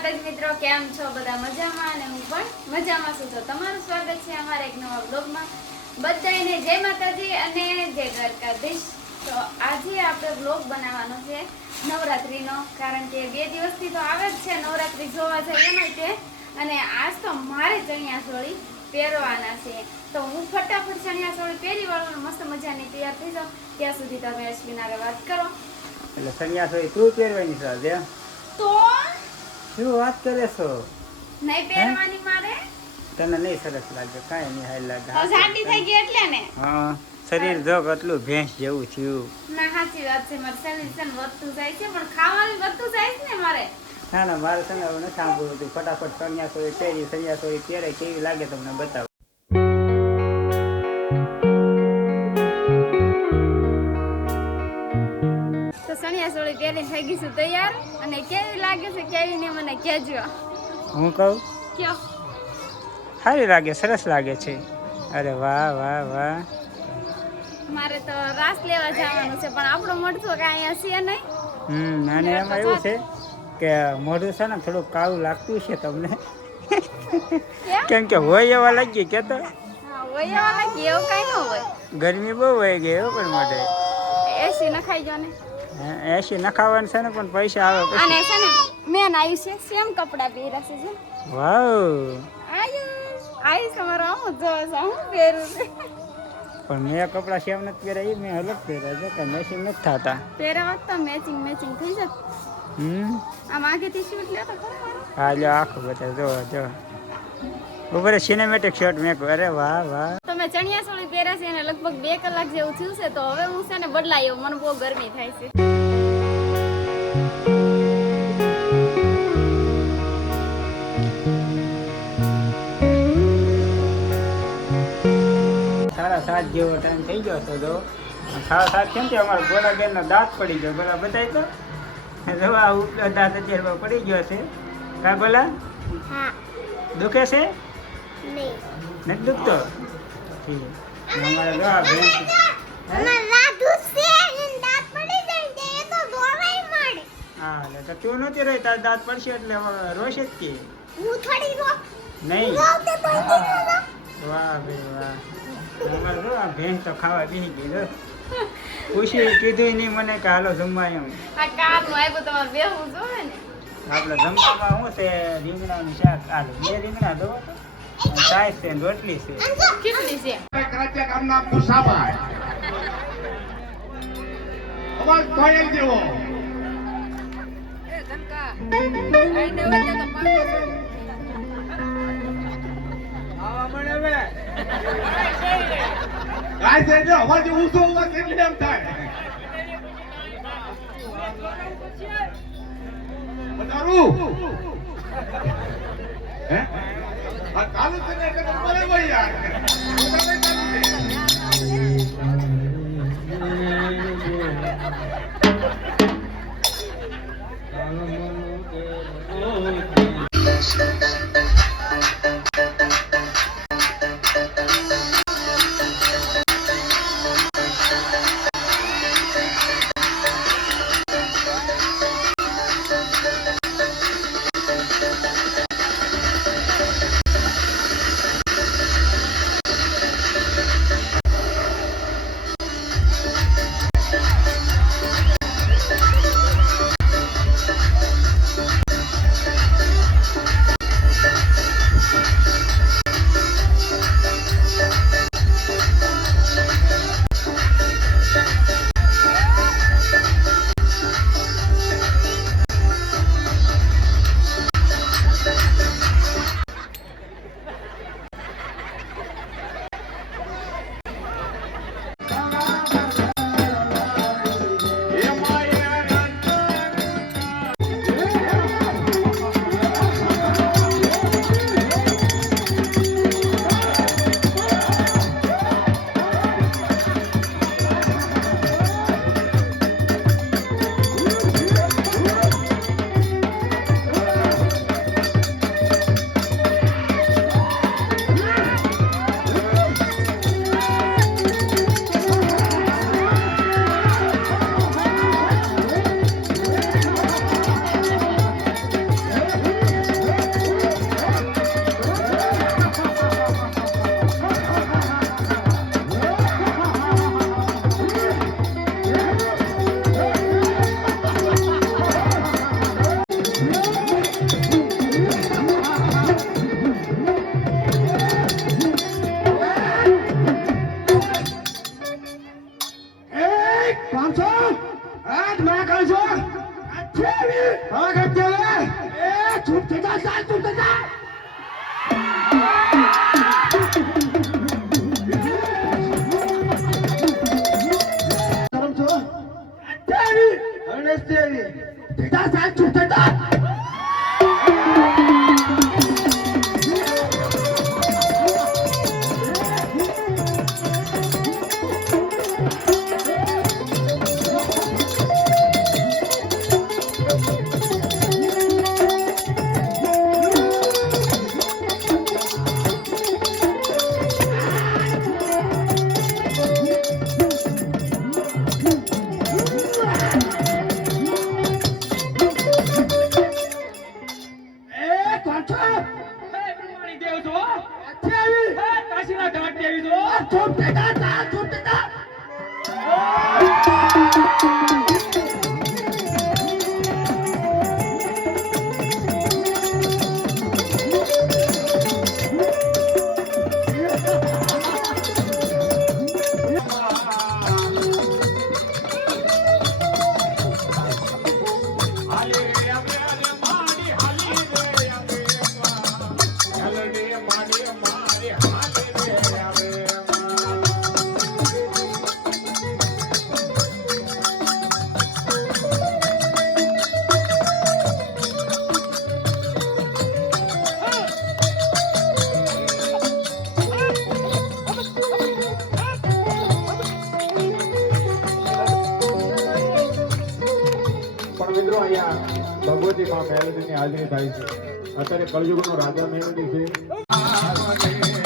માતાજી મિત્રો, કેમ છો? બધા મજામાં અને હું પણ મજામાં છું. તો તમારું સ્વાગત છે અમારા એક નવા બ્લોગમાં. બધાને જય માતાજી અને જય દ્વારકાધીશ. તો આજે આપણે બ્લોગ બનાવવાનો છે નવરાત્રીનો, કારણ કે 2 દિવસથી તો આવે જ છે નવરાત્રી જોવા જઈએ ને તે, અને આજ તો મારે ચણિયાચોળી પહેરવાના છે. તો હું ફટાફટ ચણિયાચોળી પહેરી વાળું મસ્ત મજાની તૈયાર થઈ જાઉં. ત્યાં સુધી તમે અશ્વિનારે વાત કરો. એટલે ચણિયાચોળી તું પહેરવાની છે? તો શું વાત કરે છો? નહીં પહેરવાની મારે. તને નહીં સરસ લાગે? કાંઈ નહીં હાલ લાગે. તો જાડી થઈ ગઈ એટલે ને. હા, શરીર જો કેટલું ભેંસ જેવું થયું. ના, સાચી વાત છે. મારું શરીર છે ને વધતું જાય છે, પણ ખાવાનું વધતું જાય છે ને મારે. ના ના, મારે છે ને હવે નથી સાંભળવું હતું. ફટાફટ ચણિયાચોળી પહેરી, ચણિયાચોળી પહેરે કેવી લાગે તમને બતાવો. તો ચણિયાચોળી પહેરી થઈ ગઈ છું તૈયાર, અને કેવી લાગે છે કેવી ને મને કહેજો. હું કહું કયો? સારી લાગે, સરસ લાગે છે. અરે વાહ વાહ વાહ. મારે તો રાસ લેવા જવાનું છે, પણ આપણો મળતો કાંઈ અહીંયા છે નહીં. અને એમાં એવું છે કે મોઢું છે ને થોડુંક કાળું લાગતું છે તમને, કેમ કે હોય એવા લાગી કે તો હા, હોય એવા લાગી, એવું કાંઈ ન હોય. ગરમી બહુ હોય ગઈ એવું પણ માટે એસી નખાઈ જો ને. એસી નખાવાનું છે ને, પણ પૈસા આવે પછી. અને છે ને મેન આવ્યું છે સેમ કપડાં પહેર્યા છે જો. વાવ, આવીશ તમારો આમ જ જોવા છે હું પહેરું છે. પણ મેં કપડાં સેમ નથી પહેર્યા, મેં અલગ પહેર્યા છે કે મેચિંગ નથી થતા. પહેર્યા હોત તો મેચિંગ થઈ જત. આમ આગેથી શૂટ લેતો ખરો. હા જો આખું બધા જો જો ઉપર સિનેમેટિક શોટ મેં. અરે વાહ વાહ. તો મેં ચણિયાચોળી પહેર્યા છે અને લગભગ 2 કલાક જેવું થયું છે. તો હવે હું છે ને બદલાઈ એવું, મને બહુ ગરમી થાય છે. 7:30 જેવો ટાઈમ થઈ ગયો હતો. જો 7:30 કેમ કે અમારા ગોલા બેનનો દાંત પડી ગયો. ગોલા બતાવી તો આ ઉપલો દાંત અત્યારે પડી ગયો છે. કા ગોલા? હા. દુખે છે? નહીં. નથી દુખતો? ઠીક. અમારા જો આ બેન હા, એટલે તું નથી રહી, તાર દાંત પડશે એટલે રોશે જ કે નહીં. વાહ ભાઈ વાહ. અમારે જો આ ભેંસ તો ખાવા બેસી ગઈ. જો ખુશી કીધું નહીં મને કે હાલો જમવા એમ. આ કારનું આવ્યું તમારે બેહવું જોવે ને. આપણે જમવામાં શું છે? રીંગણાનું શાક. આલુ 2 રીંગણા દો, સાઈઝ છે ને રોટલી છે. કેટલી છે? કરાચા ગામના મુસાફર અવાજ કોયલ જેવો ગાય છે જો અવાજ ઊંચો અવાજ કેટલી એમ થાય. બતારું હે આ કાલુ તને કે બોલે ભાઈ યાર હા કરજે એ ચૂપ થઈ જા ચાલ ચૂપ થઈ જા કરમ છો દેવી ગણેશ દેવી જા ચાલ ચૂપ થઈ જા પણ મિત્રો અહીંયા ભગવતી માં મેલડીની હાજરી થાય છે અત્યારે કળયુગનો રાજા મેલડી છે